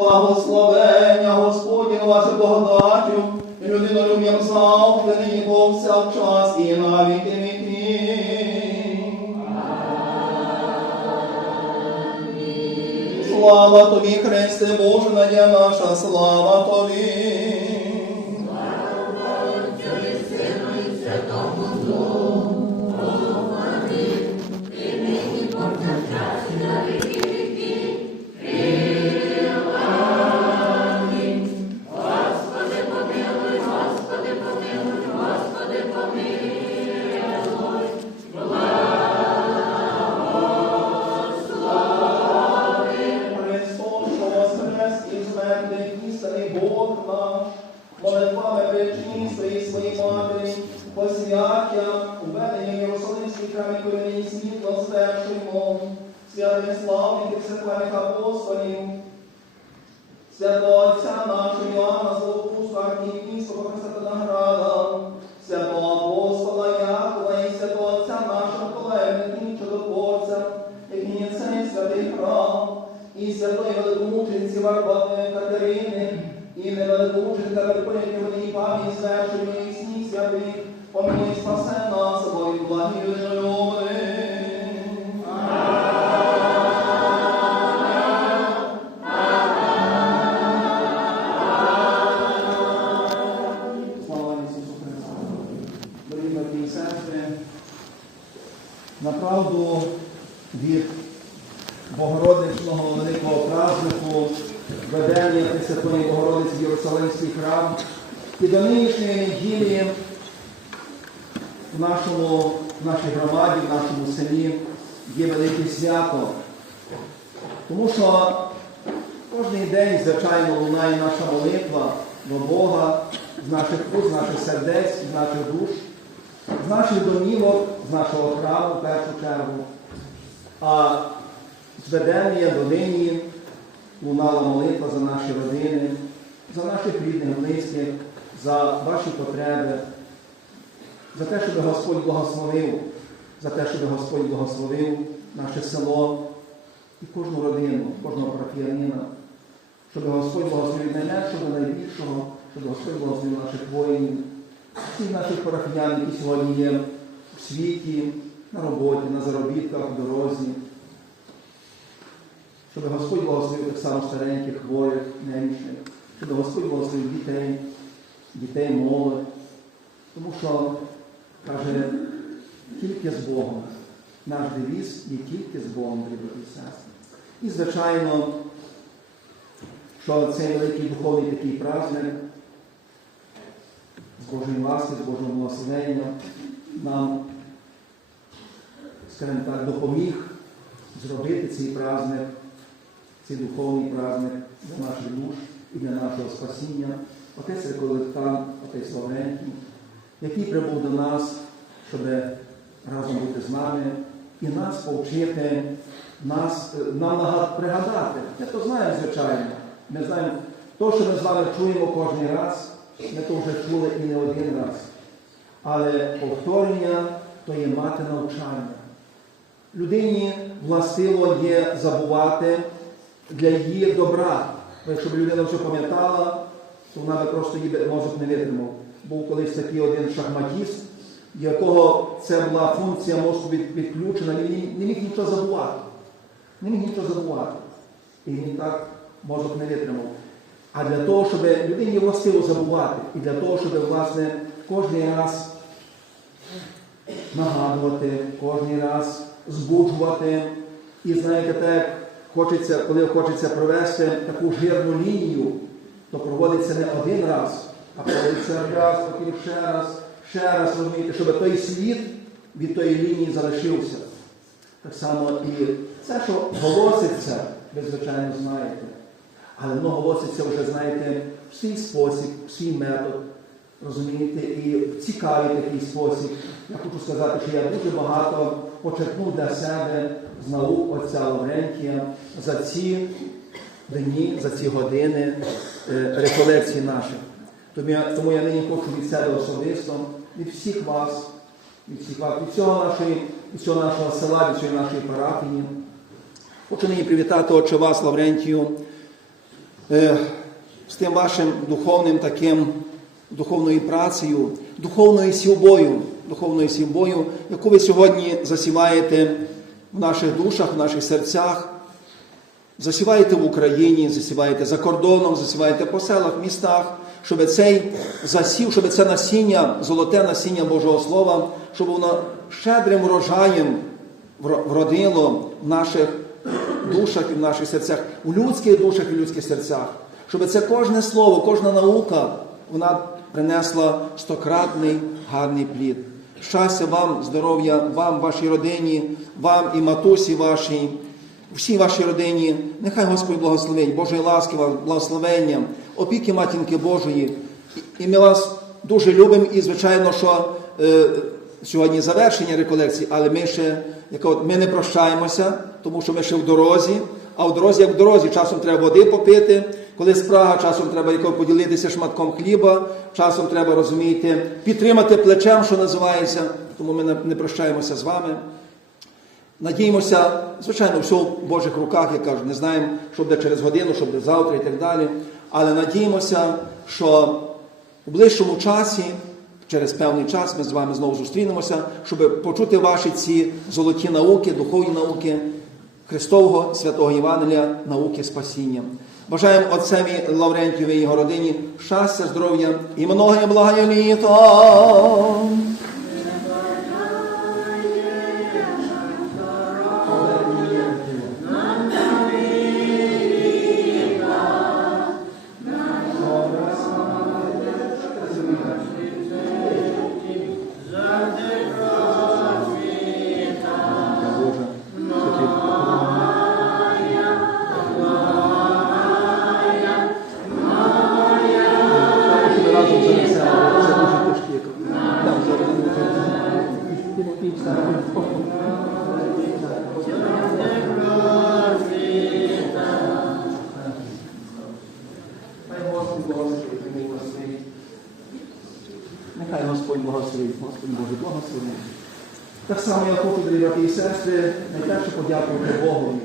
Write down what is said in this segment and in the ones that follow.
Благословення Господні ваше благодаттю, людинолюб'ям завжди, повсякчас і навіки віки. Слава тобі, Христе Боже, надія наша, слава тобі. Невеликомученика Верховної вони пам'ять звершення сніг сні святих, помилуй спасе нас, бо благі людинолюбний. Тому що кожен день, звичайно, лунає наша молитва до Бога з наших уст, з наших сердець, з наших душ, з наших домівок, з нашого храму в першу чергу. А зведення до нині лунала молитва за наші родини, за наших рідних, близьких, за ваші потреби, за те, щоб Господь благословив, за те, щоб Господь благословив наше село і кожну родину, кожного парафіянина, щоб Господь благословив найменшого, найбільшого, щоб Господь благословив наших воїнів, всіх наших парафіян, які сьогодні є в світі, на роботі, на заробітках, в дорозі. Щоб Господь благословив так само стареньких, хворих, немічних, щоб Господь благословив дітей, дітей, молодь. Тому що, каже, тільки з Богом. Наш девіз є тільки з Богом, дорогі сестри. І, звичайно, що цей великий духовний такий праздник з Божої ласки, з Божого благословення нам, скажімо так, допоміг зробити цей праздник, цей духовний праздник для наших душ і для нашого спасіння. Отець Реколектан, отець Лаврентій, який прибув до нас, щоб разом бути з нами і нас повчити, нас, е, нам пригадати. Ми то знаємо, звичайно. Ми знаємо, то, що ми з вами чуємо кожен раз, ми то вже чули і не один раз. Але повторення то є мати навчання. Людині властиво є забувати для її добра. Якщо б людина все пам'ятала, то вона би просто її мозок не витримав. Був колись такий один шахматіст, якого це була функція мозку відключена, він не міг нічого забувати. Не міг нічого забувати. І він так мозок не витримав. А для того, щоб людині властиво забувати, і для того, щоб власне кожен раз нагадувати, кожен раз збуджувати. І знаєте, так хочеться, коли хочеться провести таку жирну лінію, то проводиться не один раз, а проводиться раз, потім ще раз, ще раз, розумієте, щоб той слід від тої лінії залишився. Так само і це, що голоситься, ви, звичайно, знаєте. Але воно голоситься вже, знаєте, в свій спосіб, в свій метод. Розумієте, і в цікавий такий спосіб. Я хочу сказати, що я дуже багато почерпнув для себе з наук отця Лаврентія за ці дні, за ці години е, реколекції наших. Тому я, тому я нині хочу від себе особисто, від всіх вас, від всіх вас, від всього, нашої, від всього нашого села, від всієї нашої парафії. Хочу нині привітати отче вас, Лаврентію, е, з тим вашим духовним таким, духовною працею, духовною сівбою, духовною сівбою, яку ви сьогодні засіваєте в наших душах, в наших серцях. Засіваєте в Україні, засіваєте за кордоном, засіваєте по селах, містах, щоб цей засів, щоб це насіння, золоте насіння Божого Слова, щоб воно щедрим врожаєм вро- вродило в наших душах і в наших серцях, у людських душах і людських серцях, щоб це кожне слово, кожна наука, вона принесла стократний гарний плід. Щастя вам, здоров'я, вам, вашій родині, вам і матусі вашій всій вашій родині, нехай Господь благословить, Божої ласки вам, благословення, опіки матінки Божої. І ми вас дуже любимо, і звичайно, що е, сьогодні завершення реколекції, але ми ще як от, ми не прощаємося, тому що ми ще в дорозі. А в дорозі, як в дорозі, часом треба води попити, коли спрага, часом треба якось поділитися шматком хліба, часом треба розумієте, підтримати плечем, що називається. Тому ми не прощаємося з вами. Надіємося, звичайно, все в Божих руках, я кажу, не знаємо, що буде через годину, що буде завтра і так далі. Але надіємося, що у ближчому часі, через певний час, ми з вами знову зустрінемося, щоб почути ваші ці золоті науки, духовні науки Христового святого Євангелія, науки спасіння. Бажаємо отцеві Лаврентіві і його родині щастя, здоров'я і многое благое І ми благословить. Нехай Господь благословить, Господь Боже, благословить. Так само я хочу, брати і сестри, найперше подякувати Богові.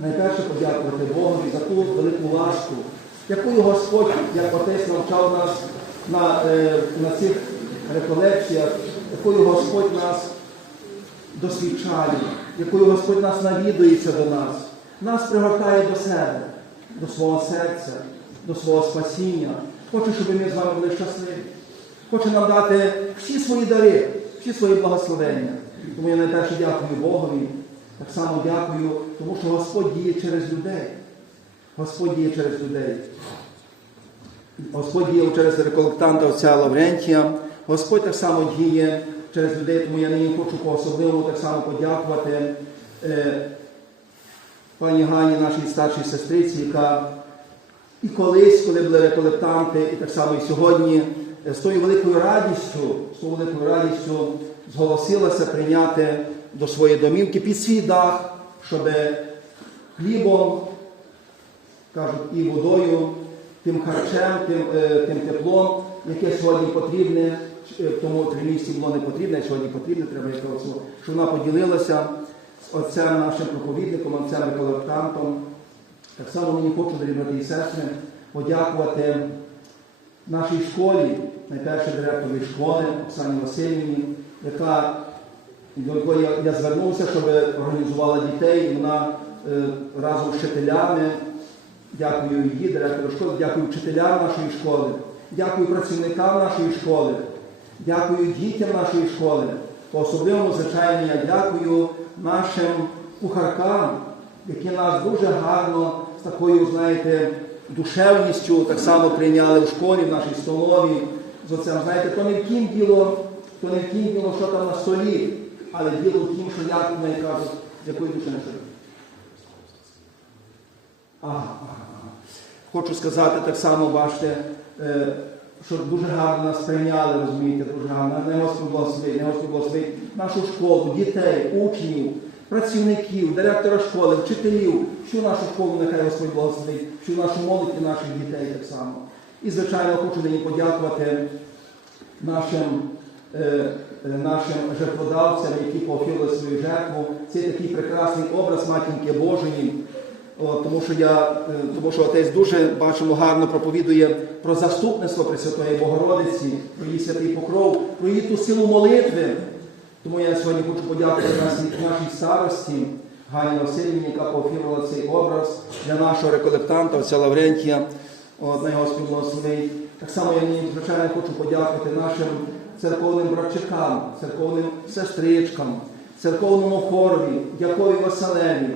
Найперше подякувати Богові за ту велику ласку, якою Господь, як Отець навчав нас на, е, на цих реколекціях, якою Господь нас досвідчає, якою Господь нас навідується до нас, нас пригортає до себе, до свого серця, до свого спасіння. Хоче, щоб ми з вами були щасливі. Хоче нам дати всі свої дари, всі свої благословення. Тому я найперше дякую Богові. Так само дякую, тому що Господь діє через людей. Господь діє через людей. Господь діяв через реколектанта отця Лаврентія. Господь так само діє через людей, тому я нині хочу по-особливому так само подякувати е, пані Гані, нашій старшій сестриці, яка і колись, коли були реколектанти, і так само і сьогодні, е, з тою великою радістю, з тою великою радістю зголосилася прийняти до своєї домівки під свій дах, щоб хлібом, кажуть, і водою, тим харчем, тим, е, тим теплом, яке сьогодні потрібне, е, тому було не потрібне, а сьогодні потрібне, треба якраз, щоб вона поділилася з отцем нашим проповідником, отцем реколектантом. Так само мені хочу, дорогі брати і сестри, подякувати нашій школі, найперше директорі школи Оксані Васильівні, яка до якої я, я звернувся, щоб організувала дітей, вона е, разом з вчителями, дякую її, директору школи, дякую вчителям нашої школи, дякую працівникам нашої школи, дякую дітям нашої школи. По особливому, звичайно, я дякую нашим кухаркам, які нас дуже гарно з такою, знаєте, душевністю так само прийняли в школі, в нашій столові. З оцем, знаєте, то не в тім діло, то не в тім діло, що там на столі, але діло в тім, що як вони кажуть, з якої душі не. Хочу сказати так само, бачите, е, що дуже гарно нас прийняли, розумієте, дуже гарно. Не Господь благословить, не Господь благословить нашу школу, дітей, учнів, працівників, директора школи, вчителів, всю нашу школу нехай Господь благословить, всю нашу молодь і наших дітей так само. І, звичайно, хочу нині подякувати нашим, е, е, нашим жертводавцям, які поофірили свою жертву. Це такий прекрасний образ Матінки Божої. Тому, що я, е, тому що отець дуже бачимо гарно проповідує про заступництво Пресвятої Богородиці, про її святий покров, про її ту силу молитви. Тому я сьогодні хочу подякувати нашій, старості Гані Васильівні, яка поофірувала цей образ для нашого реколектанта, отця Лаврентія, на його співблагословить. Так само я звичайно, хочу подякувати нашим церковним братчикам, церковним сестричкам, церковному хорові, Якові Василеві.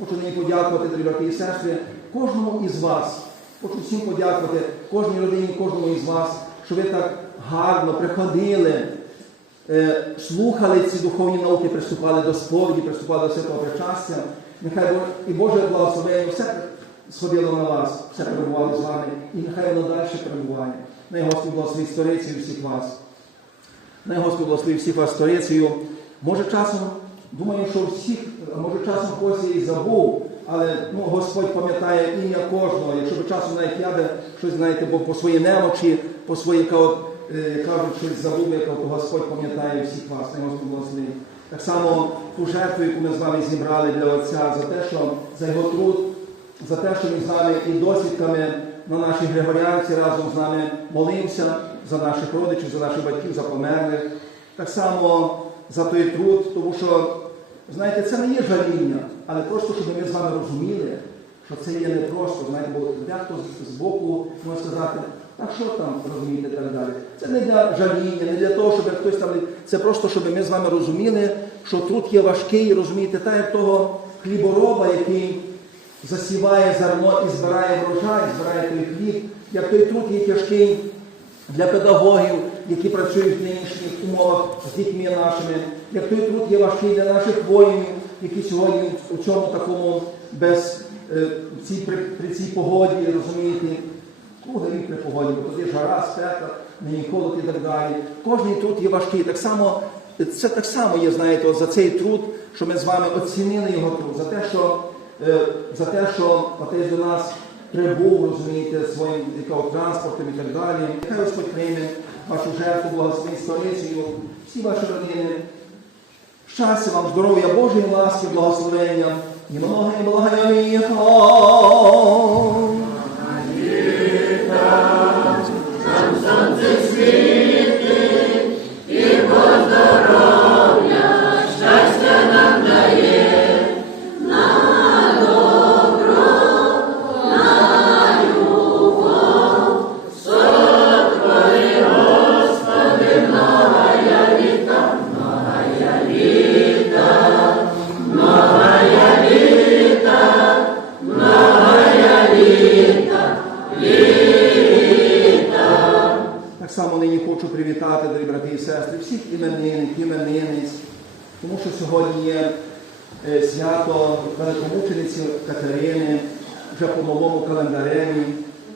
Хочу мені подякувати, дорогі брати і сестри, кожному із вас. Хочу всім подякувати, кожній родині, кожному із вас, що ви так гарно приходили, е, слухали ці духовні науки, приступали до сповіді, приступали до святого причастя. Нехай і Боже благословення все сходило на вас, все перебувало з вами, і нехай воно далі перебуває. Най Господь благословить сторицею всіх вас. Най Господь благословить всіх вас сторицею. Може часом, думаю, що всіх, може часом когось і забув, але ну, Господь пам'ятає ім'я кожного. Якщо би часом навіть я би щось, знаєте, бо по своїй немочі, по своїй, е, кажуть, щось забув, яка от Господь пам'ятає всіх вас, най Господь благословить. Так само ту жертву, яку ми з вами зібрали для Отця, за те, що за його труд, за те, що він з нами і досвідками на нашій Григоріанці разом з нами молився за наших родичів, за наших батьків, за померлих. Так само за той труд, тому що, знаєте, це не є жаління, але просто, щоб ми з вами розуміли, що це є не просто, знаєте, бо дехто з- боку може сказати, а що там розумієте і так далі. Це не для жаління, не для того, щоб хтось там. Це просто, щоб ми з вами розуміли, що труд є важкий, розумієте, так як того хлібороба, який засіває зерно і збирає врожай, збирає той хліб, як той труд є тяжкий для педагогів, які працюють в нинішніх умовах з дітьми нашими, як той труд є важкий для наших воїнів, які сьогодні у цьому такому без е, цій, при, при цій погоді, розумієте, рік при погоді, бо тоді жара, спека, нині холод і так далі. Кожний труд є важкий. Так само, це так само є, знаєте, за цей труд, що ми з вами оцінили його труд, за те, що, е, за те, що отець до нас прибув, розумієте, своїм транспортом і так далі. Нехай Господь прийме вашу жертву, благословить сторицею, всі ваші родини. Щастя вам, здоров'я Божої ласки, благословення і многое благословення. Всіх іменинників, іменинниць, тому що сьогодні є е, свято великомучениці Катерини, вже по новому календареві.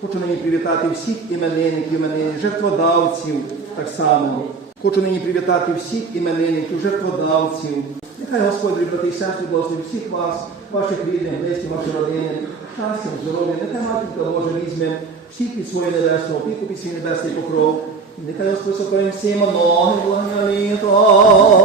Хочу нині привітати всіх іменинників, іменинниць, жертводавців так само. Хочу нині привітати всіх іменинників, жертводавців. Нехай Господь, брати і сестри, благословить всіх вас, ваших рідних, близьких, ваші родини, щастя, здоров'я, нехай матінка Божа візьме всіх під свою небесну опіку, під свій небесний покров. Нехай Господь сотворим всім ноги благовіто.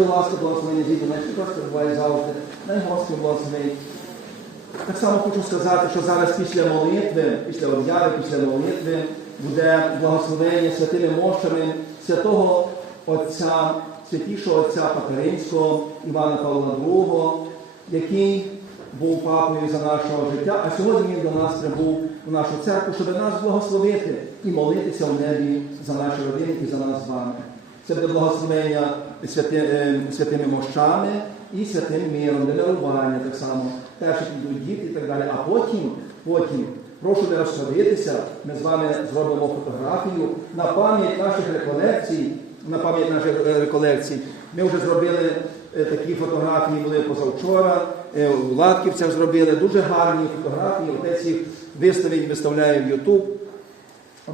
Божа ласка благословення діти, наші вас перебуває завжди. Най Господь благословить. Так само хочу сказати, що зараз після молитви, після об'яви, після молитви буде благословення святими мощами святого Отця, святішого Отця Патеринського Івана Павла II, який був папою за нашого життя, а сьогодні він до нас прибув у нашу церкву, щоб нас благословити і молитися в небі за наші родини і за нас з вами. Це буде благословення е, святими мощами і святим миром, де мирування так само. Перші підуть діти і так далі. А потім, потім Прошу не розходитися. Ми з вами зробимо фотографію на пам'ять наших реколекцій. На пам'ять наших е, реколекцій. Ми вже зробили е, такі фотографії, були позавчора. В Латківцях зробили дуже гарні фотографії. Отець їх виставить, виставляє в Ютуб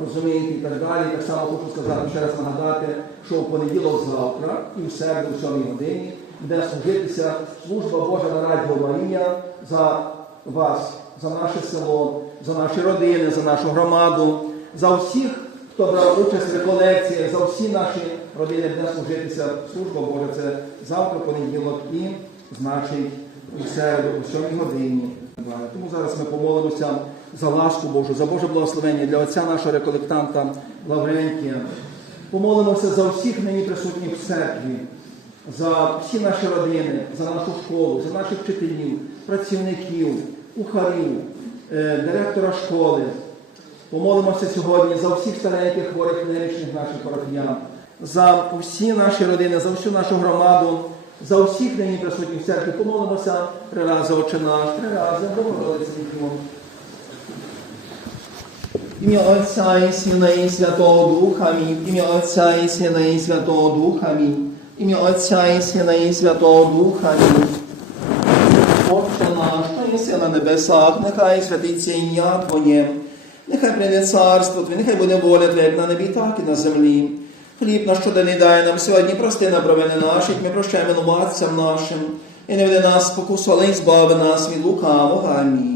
розумієте, і так далі. Так само хочу сказати, ще раз нагадати, що в понеділок завтра і в середу в 7 годині буде служитися служба Божа на Радіо Марія за вас, за наше село, за наші родини, за нашу громаду, за всіх, хто брав участь в реколекціях, за всі наші родини буде служитися служба Божа. Це завтра, понеділок і значить у середу, о 7 годині. Тому зараз ми помолимося за ласку Божу, за Боже благословення для отця нашого реколектанта Лаврентія. Помолимося за всіх нині присутніх в церкві, за всі наші родини, за нашу школу, за наших вчителів, працівників, кухарів, е, директора школи. Помолимося сьогодні за всіх стареньких хворих немічних наших парафіян, за всі наші родини, за всю нашу громаду, за всіх нині присутніх в церкві. Помолимося три рази Отче наш, три рази Богородиці Діво. Ім'я Отця і Сина і Святого Духа Амінь. Ім'я Отця і Сина і Святого Духа Амінь. Ім'я Отця і Сина і Святого Духа Амінь. Отче наш, що єси на небесах, нехай святиться ім'я Твоє, нехай прийде царство Твоє, нехай буде воля Твоя, як на небі, так і на землі. Хліб наш щоденний дай нам сьогодні, прости на провини наші, ми прощаємо винуватцям нашим, і не веди нас спокусу, але й збави нас від лукавого. Амінь.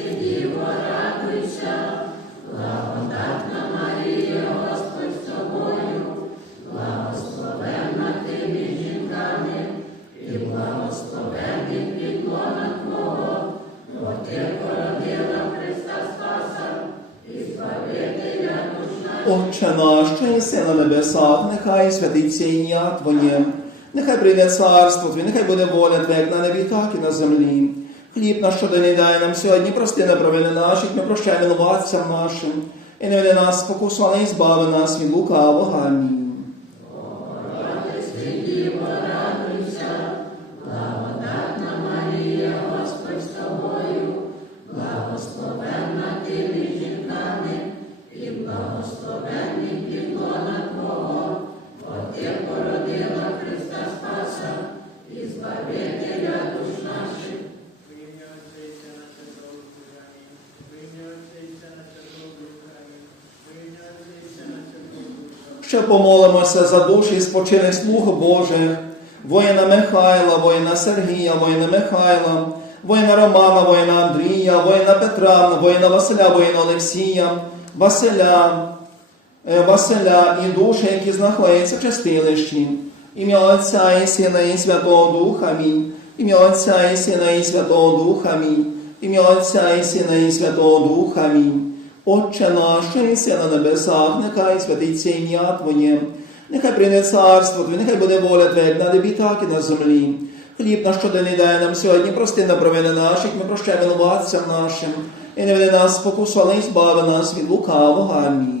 Отче наш, що єси небесах, нехай святиться ім'я Твоє, нехай прийде царство Твоє, нехай буде воля Твоя, як на небі, так і на землі. Хліб наш щоденний дай нам сьогодні, прости на провини наші, ми прощаємо винуватцям нашим, і не веди нас спокусу, але й збави нас від лукавого. Амінь. Ще помолимося за душі спочилих слуг Божих, воїна Михайла, воїна Сергія, воїна Михайла, воїна Романа, воїна Андрія, воїна Петра, воїна Василя, воїна Олексія, Василя, е, Василя і душі, які знаходяться в чистилищі. Ім'я Отця і Сина і Святого Духа Амінь. Ім'я Отця і Сина і Святого Духа Амінь. Ім'я Отця і Сина і Святого Духа Амінь. Отче наш, що на небесах, нехай святиться ім'я Твоє, нехай прийде царство Твоє, нехай буде воля Твоя, як на небі, так і на землі. Хліб наш щоденний дай нам сьогодні, прости на провини наших, ми прощаємо винуватцям нашим, і не веди нас спокусу, але й збави нас від лукавого. Амінь.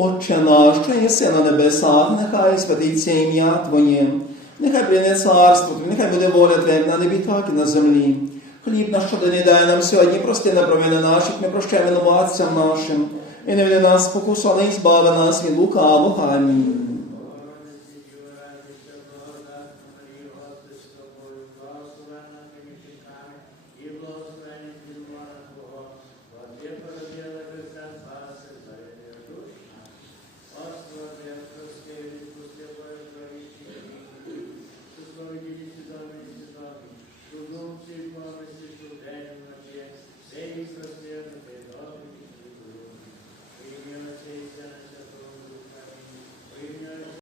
Отче наш, що єси на небесах, нехай святиться ім'я Твоє, нехай прийде царство Твоє, нехай буде воля Твоя на небі, так і на землі. Хліб наш щоденний дай нам сьогодні, прости на провини наших, ми прощаємо винуватцям нашим, і не веди нас спокусу, але ізбави збави нас від лукавого. Амінь.